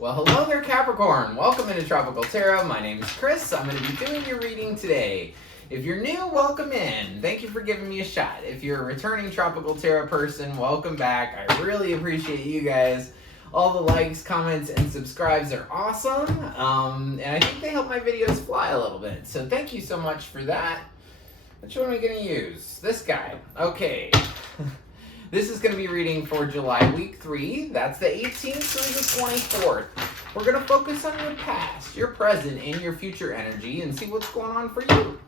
Well, hello there, Capricorn. Welcome into Tropical Tarot. My name is Chris. I'm going to be doing your reading today. If you're new, welcome in. Thank you for giving me a shot. If you're a returning Tropical Tarot person, welcome back. I really appreciate you guys. All the likes, comments, and subscribes are awesome. And I think they help my videos fly a little bit. So thank you so much for that. Which one am I going to use? This guy. Okay. This is going to be reading for July week 3. That's the 18th through the 24th. We're going to focus on your past, your present, and your future energy and see what's going on for you.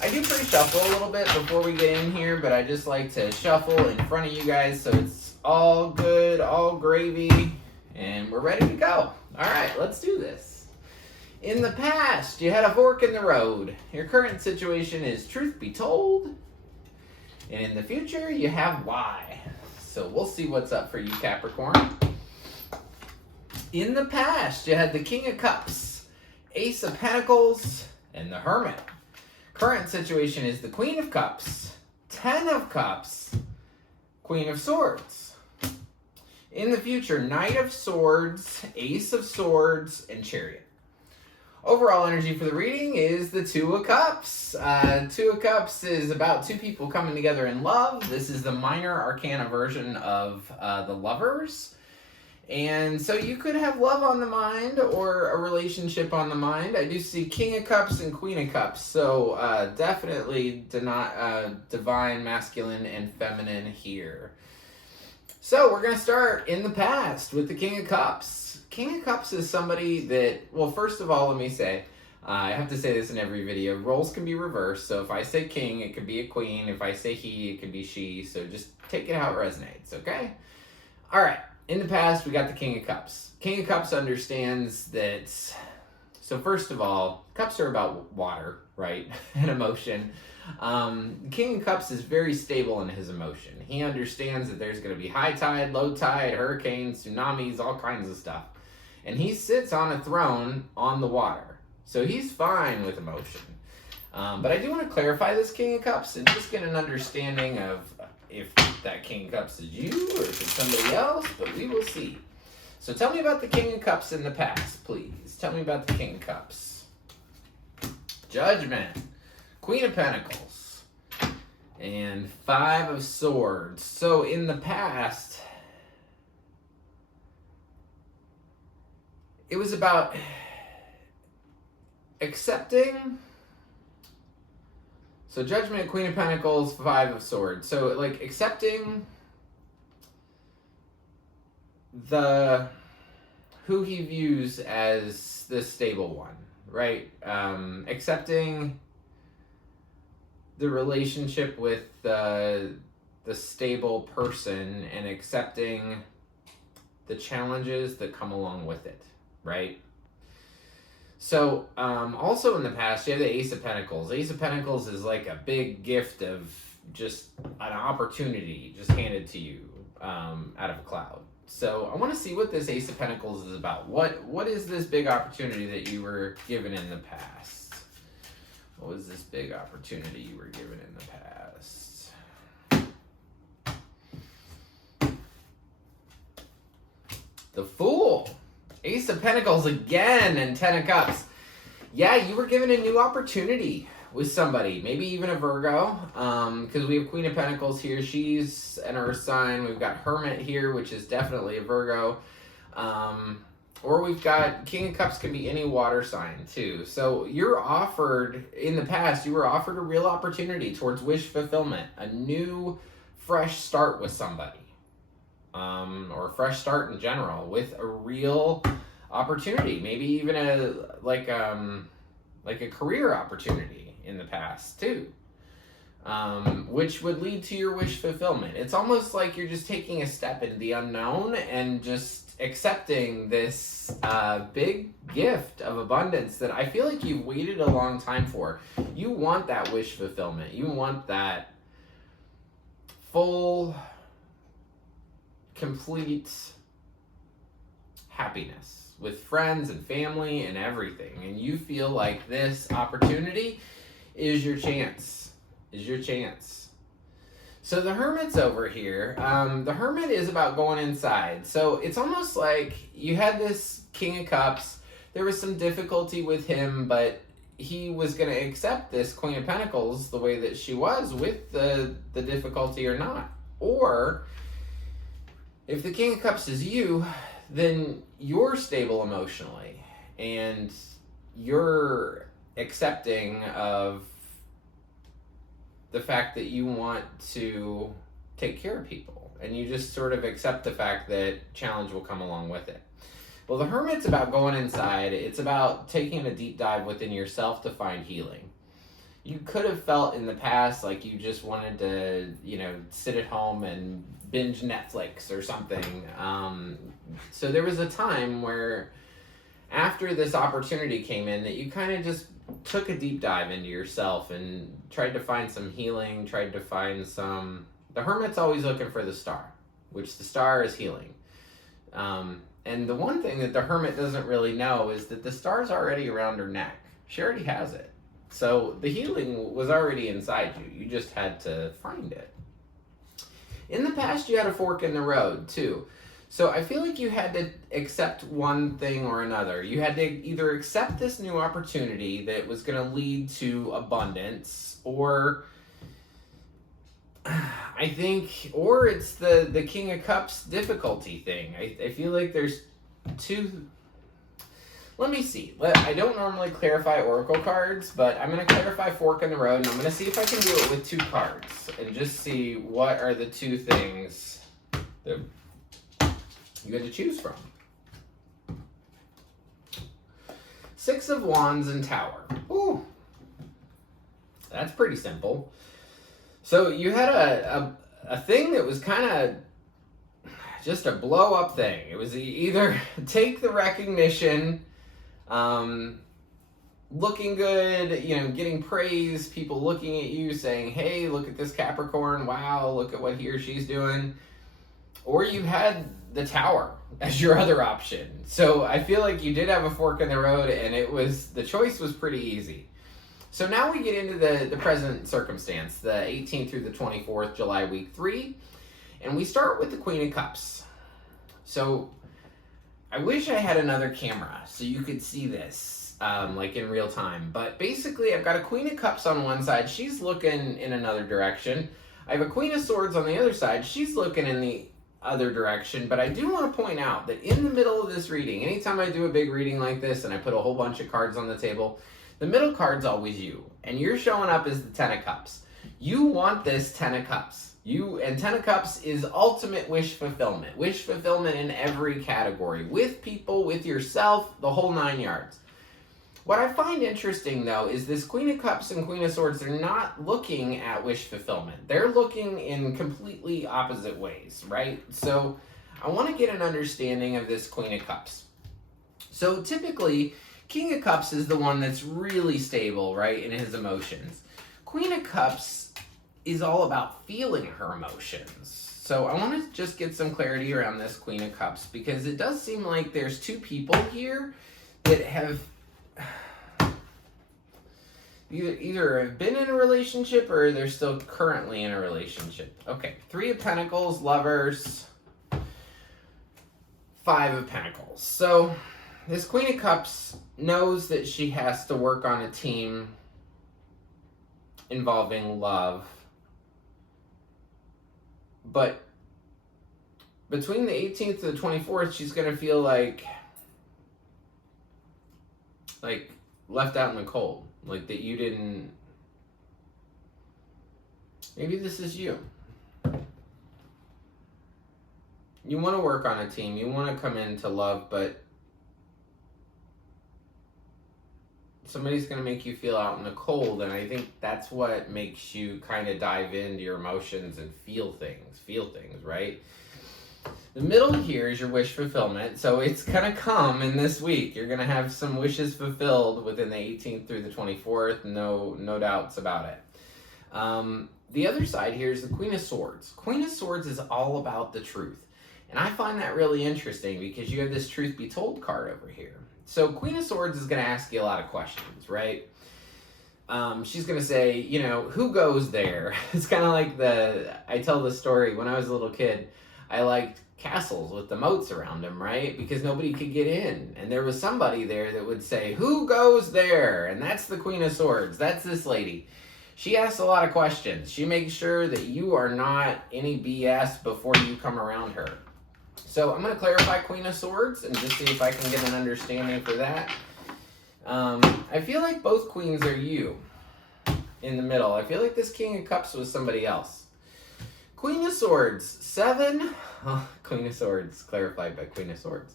I do pre-shuffle a little bit before we get in here, but I just like to shuffle in front of you guys so it's all good, all gravy, and we're ready to go. All right, let's do this. In the past, you had a fork in the road. Your current situation is truth be told. And in the future, you have why. So we'll see what's up for you, Capricorn. In the past, you had the King of Cups, Ace of Pentacles, and the Hermit. Current situation is the Queen of Cups, Ten of Cups, Queen of Swords. In the future, Knight of Swords, Ace of Swords, and Chariot. Overall energy for the reading is the Two of Cups. Two of Cups is about two people coming together in love. This is the minor arcana version of the Lovers. And so you could have love on the mind or a relationship on the mind. I do see King of Cups and Queen of Cups. So definitely divine, masculine, and feminine here. So we're going to start in the past with the King of Cups. King of Cups is somebody that, well, first of all, let me say, I have to say this in every video, roles can be reversed. So if I say king, it could be a queen. If I say he, it could be she. So just take it how it resonates, okay? All right, in the past, we got the King of Cups. King of Cups understands that, so first of all, cups are about water, right, and emotion. King of Cups is very stable in his emotion. He understands that there's going to be high tide, low tide, hurricanes, tsunamis, all kinds of stuff. And he sits on a throne on the water. So he's fine with emotion. But I do want to clarify this King of Cups and just get an understanding of if that King of Cups is you or if it's somebody else, but we will see. So tell me about the King of Cups in the past, please. Tell me about the King of Cups. Judgment. Queen of Pentacles. And Five of Swords. So in the past, it was about accepting. So Judgment, Queen of Pentacles, Five of Swords. So like accepting who he views as the stable one, right? Accepting the relationship with the stable person and accepting the challenges that come along with it, right? So, also in the past, you have the Ace of Pentacles. Ace of Pentacles is like a big gift of just an opportunity just handed to you out of a cloud. So I want to see what this Ace of Pentacles is about. What is this big opportunity that you were given in the past? What was this big opportunity you were given in the past? The Fool. Ace of Pentacles again and Ten of Cups. Yeah, you were given a new opportunity with somebody. Maybe even a Virgo. Because we have Queen of Pentacles here. She's an Earth sign. We've got Hermit here, which is definitely a Virgo. Or we've got King of Cups can be any water sign too. So you're offered, in the past, you were offered a real opportunity towards wish fulfillment. A new, fresh start with somebody. Or a fresh start in general with a real opportunity. Maybe even like a career opportunity in the past too. Which would lead to your wish fulfillment. It's almost like you're just taking a step into the unknown and just accepting this big gift of abundance that I feel like you've waited a long time for. You want that wish fulfillment. You want that full, complete happiness with friends and family and everything. And you feel like this opportunity is your chance. So the Hermit's over here. The Hermit is about going inside. So it's almost like you had this King of Cups. There was some difficulty with him, but he was going to accept this Queen of Pentacles the way that she was with the difficulty or not. Or if the King of Cups is you, then you're stable emotionally and you're accepting of the fact that you want to take care of people, and you just sort of accept the fact that challenge will come along with it. Well, the Hermit's about going inside. It's about taking a deep dive within yourself to find healing. You could have felt in the past like you just wanted to, sit at home and binge Netflix or something. So there was a time where after this opportunity came in that you kind of just took a deep dive into yourself and tried to find some healing, tried to find some... The Hermit's always looking for the star, which the star is healing. And the one thing that the Hermit doesn't really know is that the star's already around her neck. She already has it. So the healing was already inside you. You just had to find it. In the past, you had a fork in the road, too. So I feel like you had to accept one thing or another. You had to either accept this new opportunity that was going to lead to abundance, or or it's the King of Cups difficulty thing. I feel like there's two... Let me see. I don't normally clarify oracle cards, but I'm going to clarify fork in the road, and I'm going to see if I can do it with 2 cards and just see what are the 2 things that you get to choose from. 6 of Wands and Tower. Ooh. That's pretty simple. So you had a thing that was kind of just a blow up thing. It was either take the recognition, looking good, getting praise, people looking at you saying, hey, look at this Capricorn, wow, look at what he or she's doing. Or you had the Tower as your other option. So I feel like you did have a fork in the road, and the choice was pretty easy. So now we get into the present circumstance, the 18th through the 24th, July week 3. And we start with the Queen of Cups. So I wish I had another camera so you could see this like in real time. But basically, I've got a Queen of Cups on one side. She's looking in another direction. I have a Queen of Swords on the other side. She's looking in the other direction. But I do want to point out that in the middle of this reading, anytime I do a big reading like this and I put a whole bunch of cards on the table, the middle card's always you. And you're showing up as the 10 of Cups. You want this 10 of Cups. And 10 of Cups is ultimate wish fulfillment. Wish fulfillment in every category. With people, with yourself, the whole 9 yards. What I find interesting, though, is this Queen of Cups and Queen of Swords are not looking at wish fulfillment. They're looking in completely opposite ways, right? So I want to get an understanding of this Queen of Cups. So typically, King of Cups is the one that's really stable, right, in his emotions. Queen of Cups is all about feeling her emotions. So I want to just get some clarity around this Queen of Cups, because it does seem like there's 2 people here that have either have been in a relationship or they're still currently in a relationship. Okay, 3 of Pentacles, Lovers, 5 of Pentacles. So this Queen of Cups knows that she has to work on a team involving love. But between the 18th to the 24th, she's going to feel like left out in the cold. Like that you didn't... Maybe this is you. You want to work on a team. You want to come into love, but somebody's going to make you feel out in the cold, and I think that's what makes you kind of dive into your emotions and feel things, right? The middle here is your wish fulfillment, so it's going to come in this week. You're going to have some wishes fulfilled within the 18th through the 24th, no doubts about it. The other side here is the Queen of Swords. Queen of Swords is all about the truth, and I find that really interesting because you have this truth be told card over here. So Queen of Swords is going to ask you a lot of questions, right? she's going to say, you know, who goes there? It's kind of like I tell the story, when I was a little kid, I liked castles with the moats around them, right? Because nobody could get in. And there was somebody there that would say, who goes there? And that's the Queen of Swords. That's this lady. She asks a lot of questions. She makes sure that you are not any BS before you come around her. So I'm going to clarify Queen of Swords and just see if I can get an understanding for that. I feel like both queens are you in the middle. I feel like this King of Cups was somebody else. Queen of Swords, 7. Oh, Queen of Swords, clarified by Queen of Swords.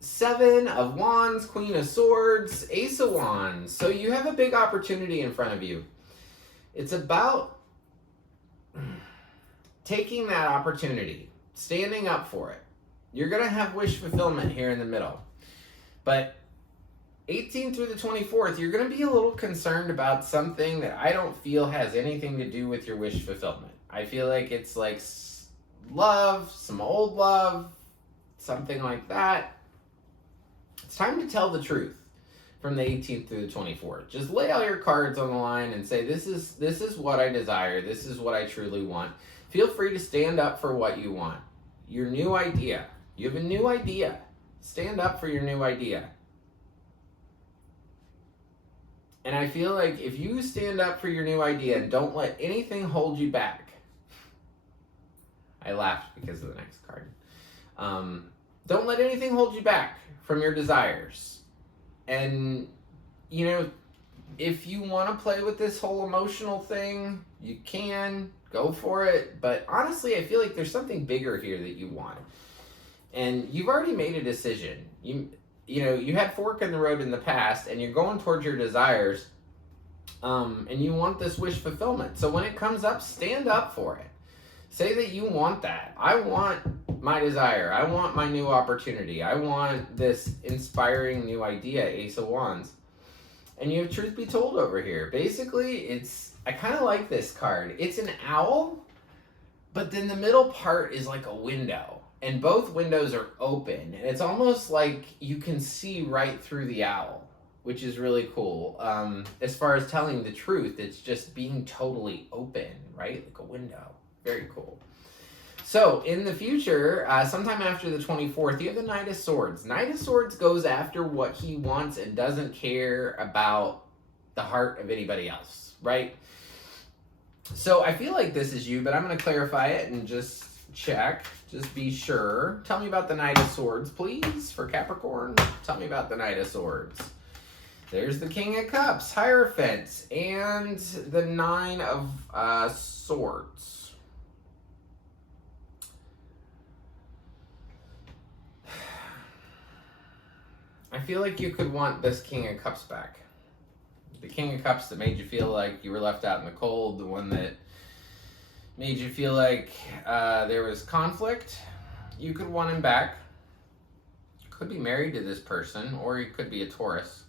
7 of Wands, Queen of Swords, Ace of Wands. So you have a big opportunity in front of you. It's about taking that opportunity, standing up for it. You're going to have wish fulfillment here in the middle. But 18th through the 24th, you're going to be a little concerned about something that I don't feel has anything to do with your wish fulfillment. I feel like it's like love, some old love, something like that. It's time to tell the truth from the 18th through the 24th. Just lay all your cards on the line and say, this is what I desire. This is what I truly want. Feel free to stand up for what you want. Your new idea. You have a new idea. Stand up for your new idea. And I feel like if you stand up for your new idea and don't let anything hold you back. I laughed because of the next card. Don't let anything hold you back from your desires. And, you know, if you want to play with this whole emotional thing, you can go for it. But honestly, I feel like there's something bigger here that you want. And you've already made a decision. You know, you had fork in the road in the past, and you're going towards your desires, and you want this wish fulfillment. So when it comes up, stand up for it. Say that you want that. I want my desire. I want my new opportunity. I want this inspiring new idea, Ace of Wands. And you have truth be told over here. Basically, I kind of like this card. It's an owl, but then the middle part is like a window. And both windows are open. And it's almost like you can see right through the owl, which is really cool. As far as telling the truth, it's just being totally open, right? Like a window. Very cool. So, in the future, sometime after the 24th, you have the Knight of Swords. Knight of Swords goes after what he wants and doesn't care about the heart of anybody else, right? So, I feel like this is you, but I'm going to clarify it and just check. Just be sure. Tell me about the Knight of Swords, please, for Capricorn. Tell me about the Knight of Swords. There's the King of Cups, Hierophant, and the 9 of Swords. I feel like you could want this King of Cups back. The King of Cups that made you feel like you were left out in the cold, the one that made you feel like there was conflict, you could want him back. Could be married to this person, or he could be a Taurus.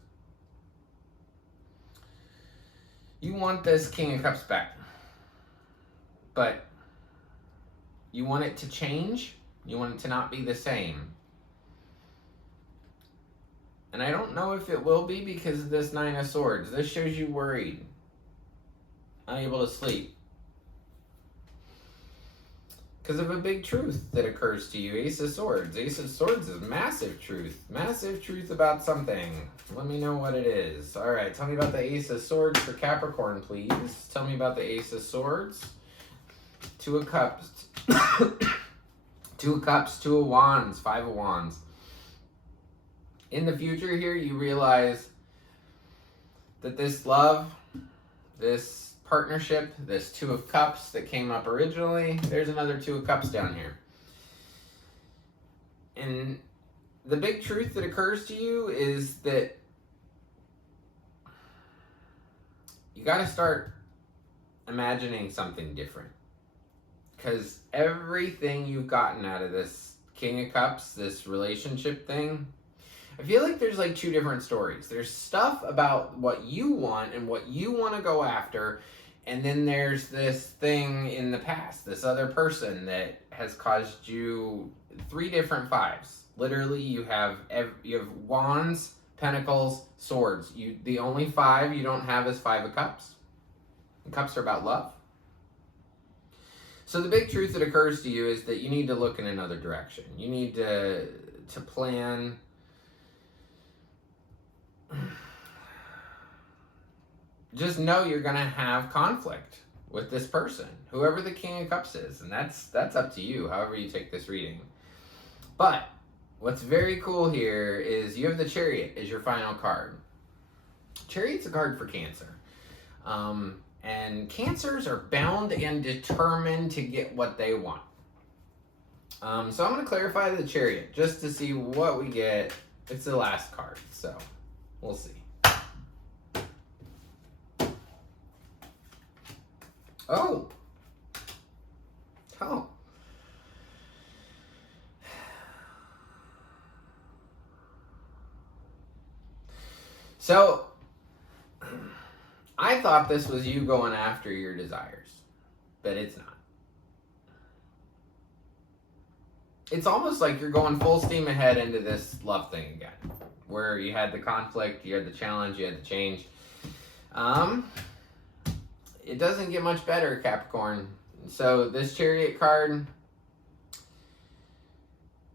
You want this King of Cups back. But you want it to change. You want it to not be the same. And I don't know if it will be because of this 9 of Swords. This shows you worried. Unable to sleep. Because of a big truth that occurs to you. Ace of Swords. Ace of Swords is massive truth. Massive truth about something. Let me know what it is. Alright, tell me about the Ace of Swords for Capricorn, please. Tell me about the Ace of Swords. 2 of Cups. 2 of Cups, 2 of Wands, 5 of Wands. In the future here, you realize that this love, this partnership, this 2 of Cups that came up originally, there's another 2 of Cups down here. And the big truth that occurs to you is that you got to start imagining something different. Because everything you've gotten out of this King of Cups, this relationship thing, I feel like there's like 2 different stories. There's stuff about what you want and what you want to go after, and then there's this thing in the past, this other person that has caused you 3 different 5s. Literally, you have Wands, Pentacles, Swords. The only 5 you don't have is 5 of Cups. And Cups are about love. So the big truth that occurs to you is that you need to look in another direction. You need to plan. Just know you're going to have conflict with this person, whoever the King of Cups is, and that's up to you, however you take this reading. But what's very cool here is you have the Chariot as your final card. Chariot's a card for Cancer. And Cancers are bound and determined to get what they want. So I'm going to clarify the Chariot just to see what we get. It's the last card, so we'll see. Oh. Oh. So, I thought this was you going after your desires, but it's not. It's almost like you're going full steam ahead into this love thing again, where you had the conflict, you had the challenge, you had the change. It doesn't get much better, Capricorn. So this Chariot card,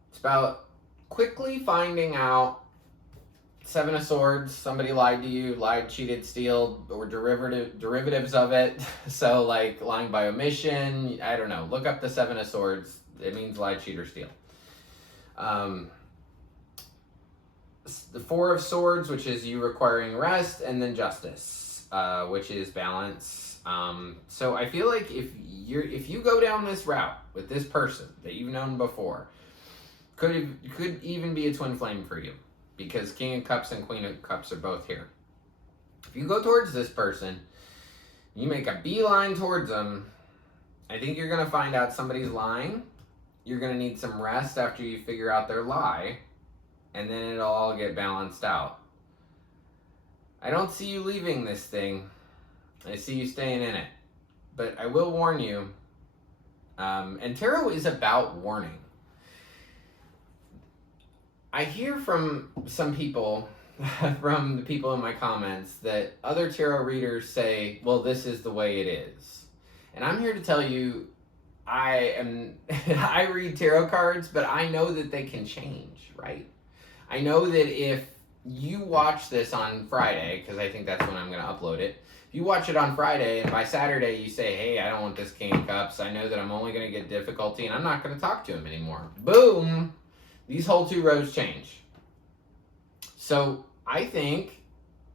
it's about quickly finding out. 7 of Swords, somebody lied to you, lied, cheated, steal, or derivatives of it. So like lying by omission, I don't know. Look up the 7 of Swords. It means lie, cheat, or steal. The 4 of Swords, which is you requiring rest, and then Justice, which is balance. So I feel like if you go down this route with this person that you've known before, could even be a twin flame for you, because King of Cups and Queen of Cups are both here. If you go towards this person, you make a beeline towards them, I think you're going to find out somebody's lying. You're going to need some rest after you figure out their lie, and then it'll all get balanced out. I don't see you leaving this thing. I see you staying in it. But I will warn you, and tarot is about warning. I hear from some people, from the people in my comments, that other tarot readers say, well, this is the way it is. And I'm here to tell you, I read tarot cards, but I know that they can change, right? I know that if you watch this on Friday, because I think that's when I'm going to upload it, if you watch it on Friday and by Saturday you say, hey, I don't want this King of Cups, I know that I'm only going to get difficulty and I'm not going to talk to him anymore. Boom! These whole 2 rows change. So I think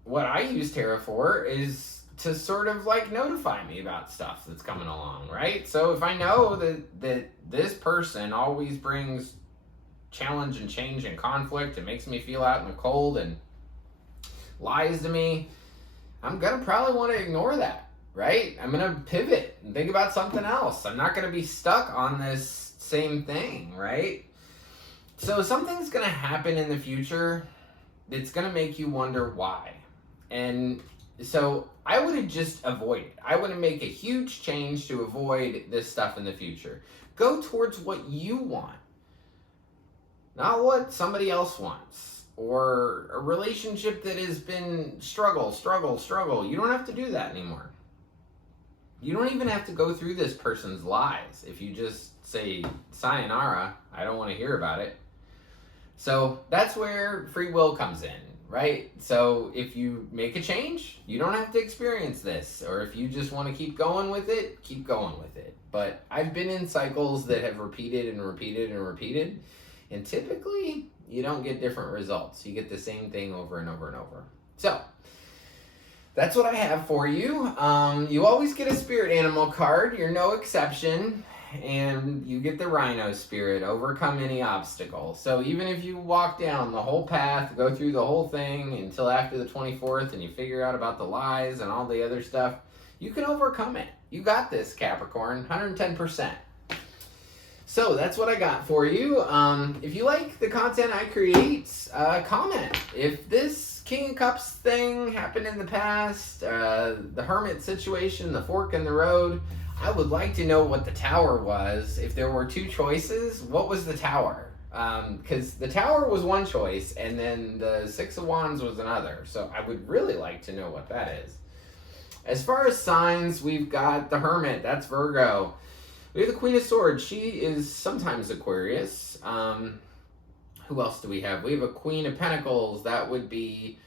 what I use tarot for is to sort of like notify me about stuff that's coming along, right? So if I know that this person always brings challenge and change and conflict and makes me feel out in the cold and lies to me, I'm going to probably want to ignore that, right? I'm going to pivot and think about something else. I'm not going to be stuck on this same thing, right? So something's going to happen in the future that's going to make you wonder why. And so I would have just avoided. I wouldn't make a huge change to avoid this stuff in the future. Go towards what you want, not what somebody else wants, or a relationship that has been struggle. You don't have to do that anymore. You don't even have to go through this person's lies. If you just say, sayonara, I don't want to hear about it. So that's where free will comes in, right? So if you make a change, you don't have to experience this. Or if you just want to keep going with it, keep going with it. But I've been in cycles that have repeated and repeated and repeated. And typically, you don't get different results. You get the same thing over and over and over. So that's what I have for you. You always get a spirit animal card. You're no exception. And you get the rhino spirit, overcome any obstacle. So even if you walk down the whole path, go through the whole thing until after the 24th and you figure out about the lies and all the other stuff, you can overcome it. You got this, Capricorn, 110%. So that's what I got for you. If you like the content I create, comment. If this King of Cups thing happened in the past, the Hermit situation, the fork in the road, I would like to know what the Tower was. If there were 2 choices, what was the Tower? Because the Tower was one choice, and then the Six of Wands was another. So I would really like to know what that is. As far as signs, we've got the Hermit. That's Virgo. We have the Queen of Swords. She is sometimes Aquarius. Who else do we have? We have a Queen of Pentacles. That would be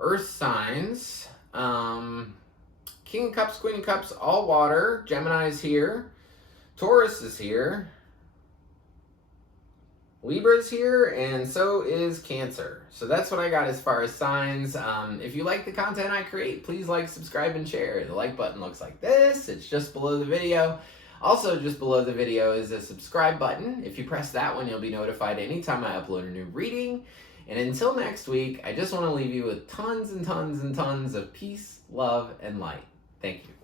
Earth signs. King of Cups, Queen of Cups, all water. Gemini's here. Taurus is here. Libra's here, and so is Cancer. So that's what I got as far as signs. If you like the content I create, please like, subscribe, and share. The like button looks like this. It's just below the video. Also, just below the video is a subscribe button. If you press that one, you'll be notified anytime I upload a new reading. And until next week, I just want to leave you with tons and tons and tons of peace, love, and light. Thank you.